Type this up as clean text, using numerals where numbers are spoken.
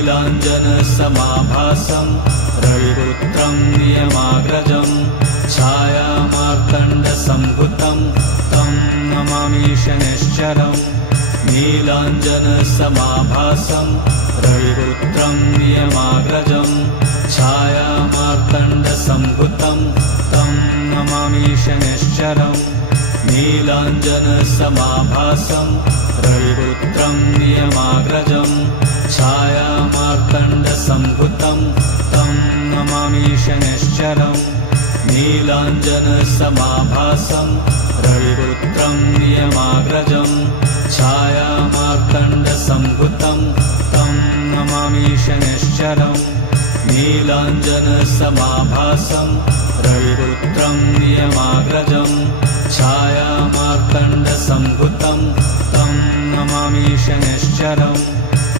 नीलाञ्जनसमाभासं रविपुत्रं नियमाग्रजं छायामार्तण्डसम्भुतं तं नमामि शनैश्चरम् नीलाञ्जनसमाभासं रविपुत्रं नियमाग्रजं छायामार्तण्डसम्भुतं तं नमामि शनैश्चरम् नीलाञ्जनसमाभासं रविपुत्रं नियमाग्रजं छायामार्तण्डसम्भुतं तं नमामि शनैश्चरम् नीलाञ्जनसमाभासं रविपुत्रं नियमाग्रजं छायामार्तण्डसम्भुतं तं नमामि शनैश्चरम् नीलाञ्जनसमाभासं रविपुत्रं नियमाग्रजं छायामार्तण्डसम्भुतं तं नमामि शनैश्चरम्